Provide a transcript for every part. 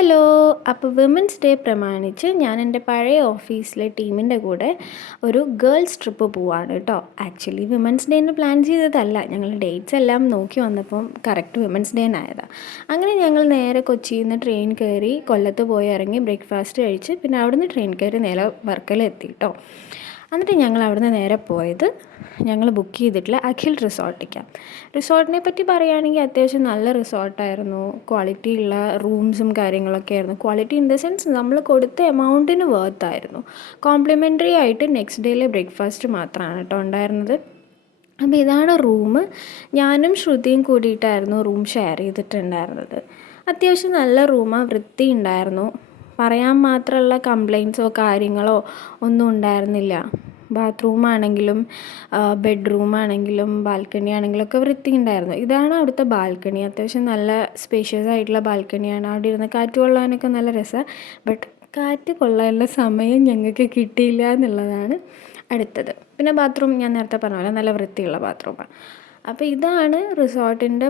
Hello. അപ്പോൾ women's day പ്രമാണിച്ച് ഞാൻ എൻ്റെ പഴയ ഓഫീസിലെ ടീമിൻ്റെ കൂടെ ഒരു ഗേൾസ് ട്രിപ്പ് പോവാണ് കേട്ടോ. ആക്ച്വലി വിമൻസ് ഡേന്ന് പ്ലാൻ ചെയ്തതല്ല, ഞങ്ങൾ ഡേറ്റ്സ് എല്ലാം നോക്കി വന്നപ്പം കറക്റ്റ് വിമൻസ് ഡേന്നായതാണ്. അങ്ങനെ ഞങ്ങൾ നേരെ കൊച്ചിയിൽ നിന്ന് ട്രെയിൻ കയറി കൊല്ലത്ത് പോയി ഇറങ്ങി ബ്രേക്ക്ഫാസ്റ്റ് കഴിച്ച് പിന്നെ അവിടുന്ന് ട്രെയിൻ കയറി നേരെ വർക്കല കേട്ടോ. എന്നിട്ട് ഞങ്ങൾ അവിടുന്ന് നേരെ പോയത് ഞങ്ങൾ ബുക്ക് ചെയ്തിട്ടുള്ള അഖിൽ റിസോർട്ടിനെ പറ്റി പറയുകയാണെങ്കിൽ അത്യാവശ്യം നല്ല റിസോർട്ടായിരുന്നു. ക്വാളിറ്റി ഉള്ള റൂംസും കാര്യങ്ങളൊക്കെ ആയിരുന്നു. ക്വാളിറ്റി ഇൻ ദ സെൻസ് നമ്മൾ കൊടുത്ത എമൗണ്ടിന് വർത്തായിരുന്നു. കോംപ്ലിമെൻ്ററി ആയിട്ട് നെക്സ്റ്റ് ഡേയിലെ ബ്രേക്ക്ഫാസ്റ്റ് മാത്രമാണ് കേട്ടോ ഉണ്ടായിരുന്നത്. അപ്പോൾ ഇതാണ് റൂം. ഞാനും ശ്രുതിയും കൂടിയിട്ടായിരുന്നു റൂം ഷെയർ ചെയ്തിട്ടുണ്ടായിരുന്നത്. അത്യാവശ്യം നല്ല റൂമാണ്, വൃത്തി ഉണ്ടായിരുന്നു. പറയാൻ മാത്രമുള്ള കംപ്ലയിൻസോ കാര്യങ്ങളോ ഒന്നും ഉണ്ടായിരുന്നില്ല. ബാത്റൂമാണെങ്കിലും ബെഡ്റൂമാണെങ്കിലും ബാൽക്കണി ആണെങ്കിലും ഒക്കെ വൃത്തി ഉണ്ടായിരുന്നു. ഇതാണ് അവിടുത്തെ ബാൽക്കണി. അത്യാവശ്യം നല്ല സ്പേഷ്യസ് ആയിട്ടുള്ള ബാൽക്കണിയാണ്. അവിടെ ഇരുന്ന് കാറ്റ് കൊള്ളാനൊക്കെ നല്ല രസമാണ്. ബട്ട് കാറ്റ് കൊള്ളാനുള്ള സമയം ഞങ്ങൾക്ക് കിട്ടിയില്ല എന്നുള്ളതാണ് അടുത്തത്. പിന്നെ ബാത്റൂം ഞാൻ നേരത്തെ പറഞ്ഞ പോലെ നല്ല വൃത്തിയുള്ള ബാത്റൂമാണ്. അപ്പോൾ ഇതാണ് റിസോർട്ടിൻ്റെ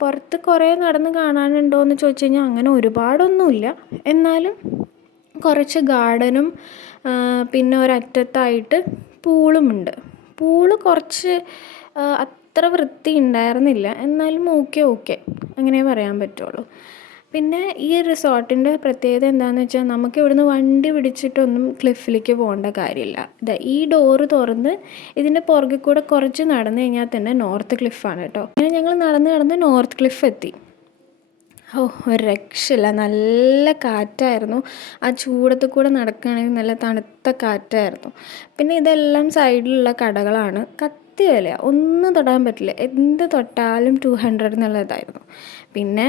പുറത്ത് കുറേ നടന്ന് കാണാനുണ്ടോ എന്ന് ചോദിച്ചു കഴിഞ്ഞാൽ അങ്ങനെ ഒരുപാടൊന്നുമില്ല. എന്നാലും കുറച്ച് ഗാർഡനും പിന്നെ ഒരറ്റത്തായിട്ട് പൂളുമുണ്ട്. പൂള് കുറച്ച് അത്ര വൃത്തി ഉണ്ടായിരുന്നില്ല, എന്നാലും ഓക്കെ അങ്ങനെ പറയാൻ പറ്റുള്ളൂ. പിന്നെ ഈ റിസോർട്ടിൻ്റെ പ്രത്യേകത എന്താണെന്ന് വെച്ചാൽ നമുക്ക് ഇവിടുന്ന് വണ്ടി പിടിച്ചിട്ടൊന്നും ക്ലിഫിലേക്ക് പോകേണ്ട കാര്യമില്ല. ഈ ഡോറ് തുറന്ന് ഇതിൻ്റെ പുറകിൽ കൂടെ കുറച്ച് നടന്നു കഴിഞ്ഞാൽ തന്നെ നോർത്ത് ക്ലിഫാണ് കേട്ടോ. അങ്ങനെ ഞങ്ങൾ നടന്ന് നോർത്ത് ക്ലിഫ് എത്തി. ഒരു രക്ഷയില്ല, നല്ല കാറ്റായിരുന്നു. ആ ചൂടത്ത് കൂടെ നടക്കുകയാണെങ്കിൽ നല്ല തണുത്ത കാറ്റായിരുന്നു. പിന്നെ ഇതെല്ലാം സൈഡിലുള്ള കടകളാണ്. കത്തി വിലയാണ്, ഒന്നും തൊടാൻ പറ്റില്ല. എന്ത് തൊട്ടാലും 200 എന്നുള്ളതായിരുന്നു. പിന്നെ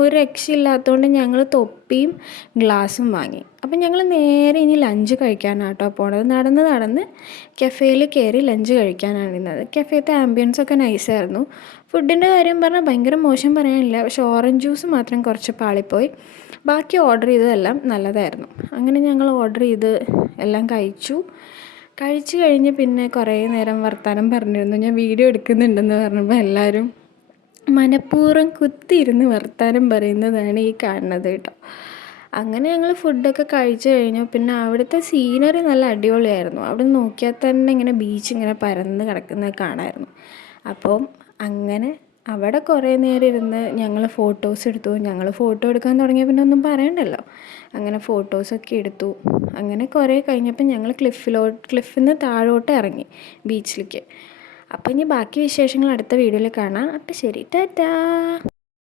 ഒരു രക്ഷയില്ലാത്തതുകൊണ്ട് ഞങ്ങൾ തൊപ്പിയും ഗ്ലാസും വാങ്ങി. അപ്പം ഞങ്ങൾ നേരെ ഇനി ലഞ്ച് കഴിക്കാനാണ് കേട്ടോ പോണത്. നടന്ന് കഫേയിൽ കയറി ലഞ്ച് കഴിക്കാനാണ് ഇരുന്നത്. കഫേത്തെ ആംബിയൻസൊക്കെ നൈസായിരുന്നു. ഫുഡിൻ്റെ കാര്യം പറഞ്ഞാൽ ഭയങ്കര മോശം പറയാനില്ല. പക്ഷേ ഓറഞ്ച് ജ്യൂസ് മാത്രം കുറച്ച് പാളിപ്പോയി. ബാക്കി ഓർഡർ ചെയ്തതെല്ലാം നല്ലതായിരുന്നു. അങ്ങനെ ഞങ്ങൾ ഓർഡർ ചെയ്ത് എല്ലാം കഴിച്ചു കഴിഞ്ഞ് പിന്നെ കുറേ നേരം വർത്തമാനം പറഞ്ഞിരുന്നു. ഞാൻ വീഡിയോ എടുക്കുന്നുണ്ടെന്ന് പറഞ്ഞപ്പോൾ എല്ലാവരും മനഃപൂർവ്വം കുത്തിയിരുന്ന് വർത്തമാനം പറയുന്നതാണ് ഈ കാണുന്നത് കേട്ടോ. അങ്ങനെ ഞങ്ങൾ ഫുഡൊക്കെ കഴിച്ചു കഴിഞ്ഞു. പിന്നെ അവിടുത്തെ സീനറി നല്ല അടിപൊളിയായിരുന്നു. അവിടെ നോക്കിയാൽ തന്നെ ഇങ്ങനെ ബീച്ച് ഇങ്ങനെ പരന്ന് കിടക്കുന്നത് കാണാമായിരുന്നു. അപ്പം അങ്ങനെ അവിടെ കുറേ നേരം ഇരുന്ന് ഞങ്ങൾ ഫോട്ടോസ് എടുത്തു. ഞങ്ങൾ ഫോട്ടോ എടുക്കാൻ തുടങ്ങിയ പിന്നെ ഒന്നും പറയണ്ടല്ലോ. അങ്ങനെ ഫോട്ടോസൊക്കെ എടുത്തു. അങ്ങനെ കുറേ കഴിഞ്ഞപ്പോൾ ഞങ്ങൾ ക്ലിഫിൽ നിന്ന് താഴോട്ട് ഇറങ്ങി ബീച്ചിലേക്ക്. അപ്പോൾ ഇനി ബാക്കി വിശേഷങ്ങൾ അടുത്ത വീഡിയോയിൽ കാണാം. അപ്പോൾ ശരി, ടാറ്റാ.